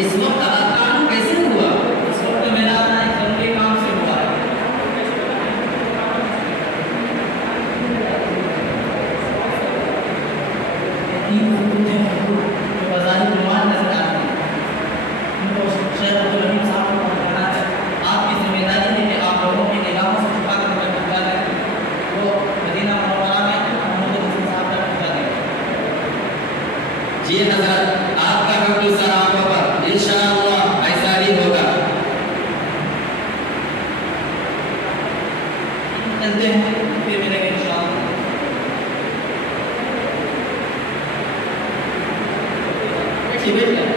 اس وقت تعلق کیسے ہوا؟ اس وقت میرا اپنا ایک ضروری کام سے ہوا ہے. تین خطوط ہیں جو بظاہر عنوان نظر آتے ہیں. ان کو شیخ عبدالرحیم صاحب کو پڑھانا ہے. آپ کی ذمہ داری ہے کہ آپ لوگوں کی نگاہوں سے چھپا کر انہیں پہنچا دیں. وہ مدینہ منورہ میں محمد حسین صاحب تک پہنچا دیں. جی حضرت آپ کا حکم سر آنکھوں پر انشاءاللہ ایسا ہی ہوگا. چلتے ہیں پھر ملیں گے انشاءاللہ. بیٹھ جائیں.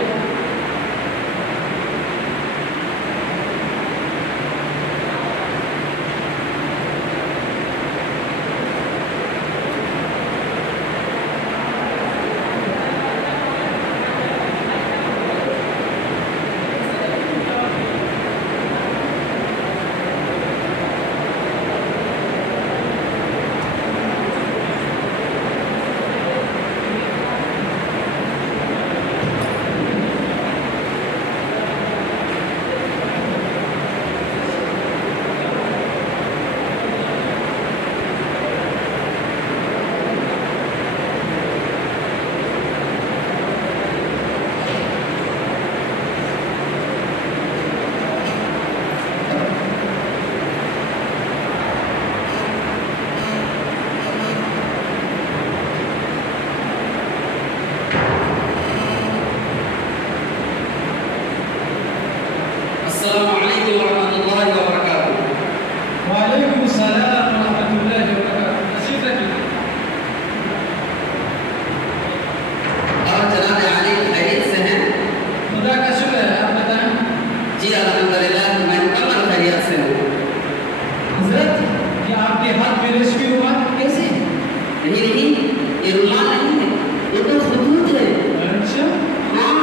السلام علیکم ورحمۃ اللہ وبرکاتہ. وعلیکم السلام ورحمۃ اللہ وبرکاتہ. تشریف رکھیے. اور جناب علی خیریت سے ہیں؟ خدا کا شکر ہے. آپ بتائیں. جی الحمدللہ میں مکمل خیریت سے ہوں. حضرت کیا آپ کے ہاتھ میں ریسکیو ہوا؟ کیسے؟ نہیں یہ رومال نہیں ہے، یہ تو خطوط ہے. اچھا. ہاں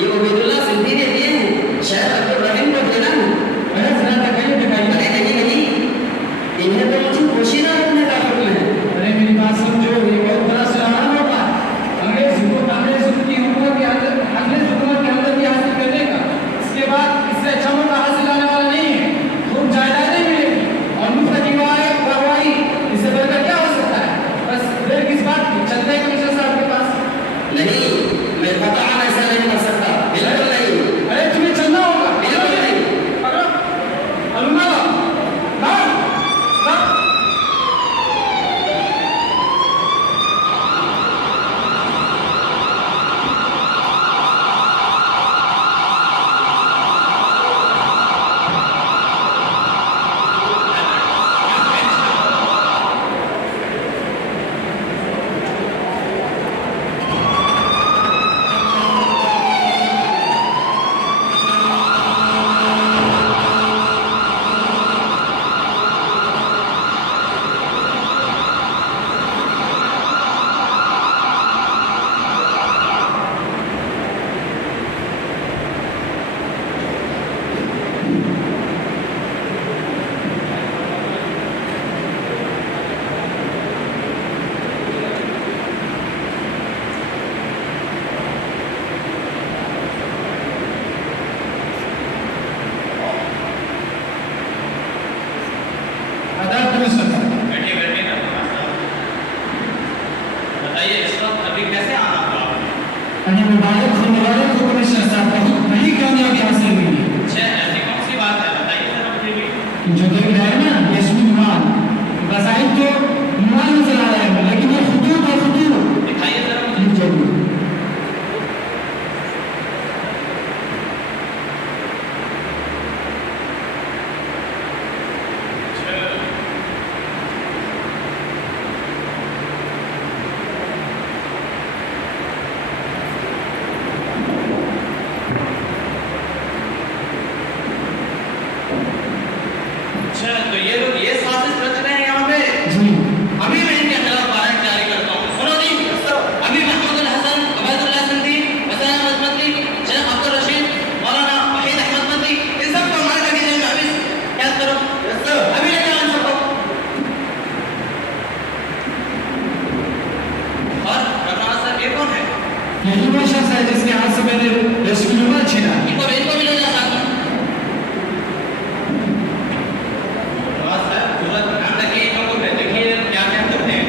یہ عبید اللہ سندھی نے دیے ہیں. شیخ عبدالرحیم کو دینا ہے. ارے ذرا دکھائیے دکھائیے. ارے نہیں انہیں تو مجھے پوشیدہ رکھنے کا حکم ہے. ارے میری بات سمجھو. یہ بہت بڑا سرحد ہوتا ہے. انگریز کی حکومت کے اندر بھی حاصل کرنے کا. اس کے بعد اس سے اچھا موقع حاصل آنے والا نہیں ہے. خوب جائیدادیں ملیں گی اور مفت کی گواہی. اس سے بڑھ کر کیا ہو سکتا ہے؟ بس دیر کس بات کی. چلتے ہیں کمیشنر صاحب کے پاس. نہیں میں قطعاً ایسا نہیں کر سکتا. بالکل نہیں. ارے تمہیں چلنا ہوگا. بالکل نہیں. پکڑو. علومہ لاؤ. لاؤ. لاؤ. آداب کمیشنر. بیٹھیے بیٹھیے نا. بتائیے اس وقت ابھی کیسے آنا ہوا آپ نے؟ انہیں مبارک ہو مبارک ہو کمیشنر صاحب. بہت بڑی کامیابی حاصل ہوئی ہے. اچھا ایسی کون سی بات ہے؟ بتائیے ذرا مجھے بھی. جو دیکھ رہے ہیں نا یہ سود مال. بظاہر تو مال نظر آ رہا ہے لیکن یہ خطوط اور خطوط. دکھائیے ذرا مجھے. ضرور. اچھا تو यही वो शख्स है जिसके हाथ से मैंने रसगुल्ला छीना। इनको भी ले जा साथ में। नवाज साहब पूरा ध्यान रखिए, इनको देखिए क्या क्या करते हैं।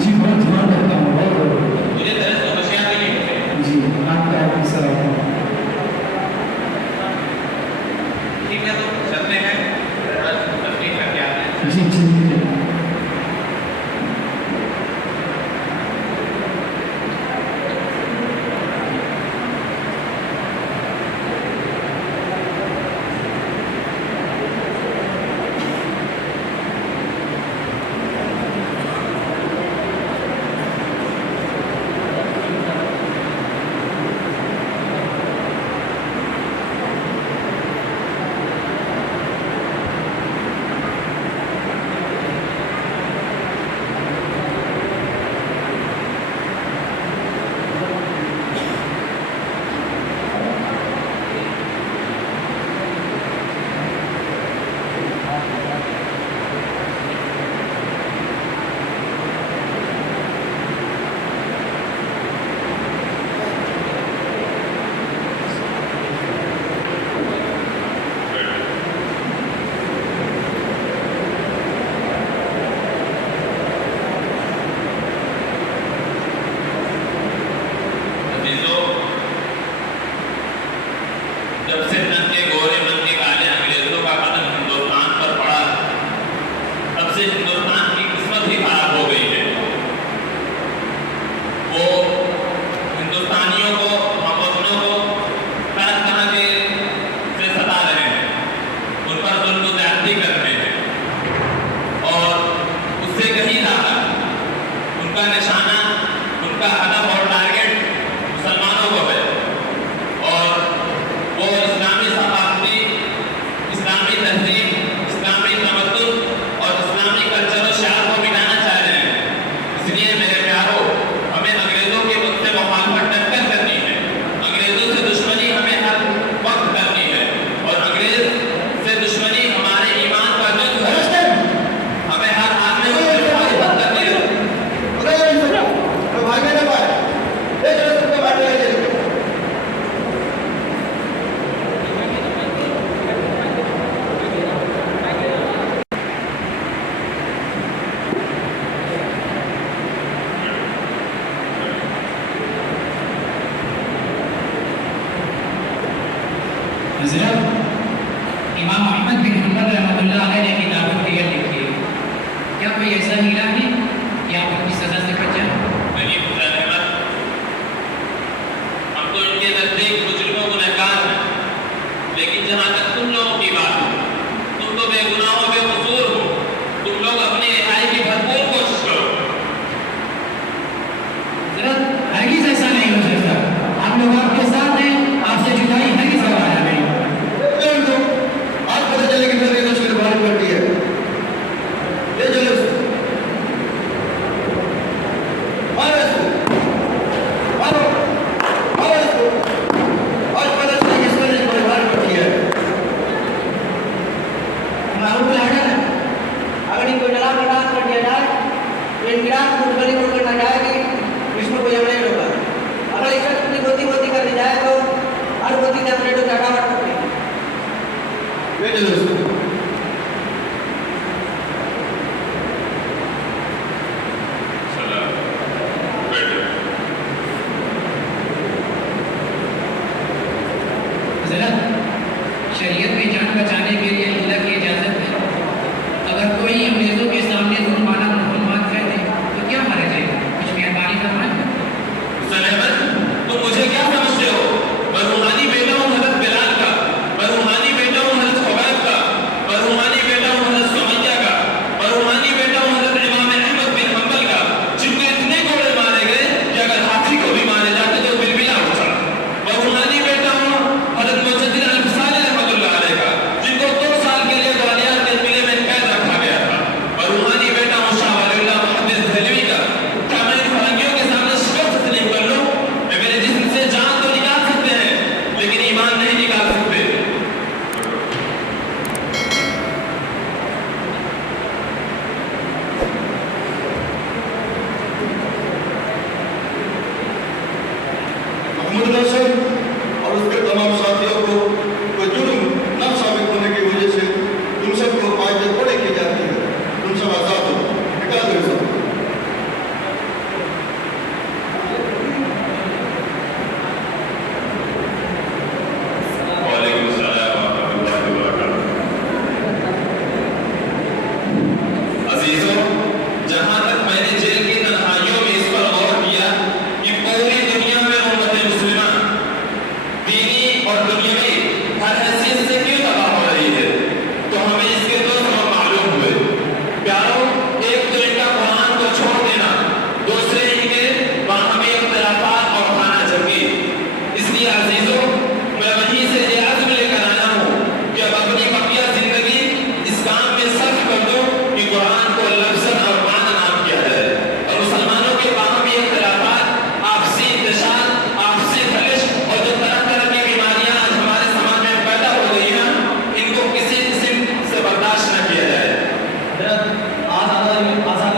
जी बहुत ध्यान रखता हूँ, बहुत मुझे तरह से होशियार भी नहीं होते। जी आपका सर। ठीक है, तो चलते हैं, थोड़ा तस्वीर करके आते हैं। जी ठीक है। जब से तन के गोरे मन के काले अंग्रेजों का कदम हिंदुस्तान पर पड़ा, तब से हिंदुस्तान की किस्मत ही खराब हो गई है। वो हिंदुस्तानियों को, हमवतनों को तरह तरह के से सता रहे हैं, उन पर जुल्म ज्यादती कर रहे हैं, और उससे कहीं ज्यादा उनका निशाना, उनका हदफ और टारगेट मुसलमानों को है। और वो इस्लामी सकाफती, इस्लामी तहजीब, इस्लामी तमद्दुन और इस्लामी कल्चर और शायर को मिटाना चाह रहे हैं। इसलिए मेरे प्यारों, हमें अंग्रेजों के मुद्दे मुखालफत डटकर करनी है। अंग्रेजों से दुश्मनी हमें हर वक्त करनी है, और अंग्रेज से दुश्मनी हमारे ईमान का जुर्म है। हमें हर हाल में उससे मुखालफत करनी है। हज़रत इमाम अहमद बिन हम्बल रहमतुल्लाह अलैह ने किताब क्लियर लिखी है। क्या कोई ऐसा हीरा है कि आप अपनी सजा से बच जाए? नहीं हुसैन अहमद, हम तो इनके नजदीक मुजरिमों गुनहगार हैं, लेकिन जहाँ तक तुम लोगों की बात है, तुम तो बेगुनाह हो, बेकसूर हो। तुम लोग अपनी रिहाई की भरपूर कोशिश करो। हज़रत हरगिज़ ऐसा नहीं हो सकता। आप लोग आपके साथ हैं, आपसे जुदाई हरगिज़ गवारा नहीं। आज पता चले कि मेरी तस्वीर बाहर पड़ती है। ले चलो उसको। मारो इसको। मारो। मारो इसको। आज पता चले कि इसमें तस्वीर बाहर पड़ती है। मालूम को लड़ा ना, अगर इनको जला कर राख कर दिया जाए, ये गिराज मुठभेड़ को करना जाएगी, इसमें कोई अमल नहीं होगा। अगर इस वक्त की गोती कर दी जाए तो हर गोती के अपने को हटावट करते हैं। ले चलो उसको। हज़रत शरीयत में जान बचाने के लिए अल्लाह की इजाज़त है। अगर कोई अंग्रेज़ों के सामने जुर्माना मुसलमान कह दे तो क्या मारा जाएगा? कुछ मेहरबानी फरमाएं। हुसैन अहमद, तुम मुझे क्या समझते हो? मैं रूहानी बेटा हूँ हज़रत बिलाल का, मैं रूहानी बेटा हूँ हज़रत खुबैब का। آزادی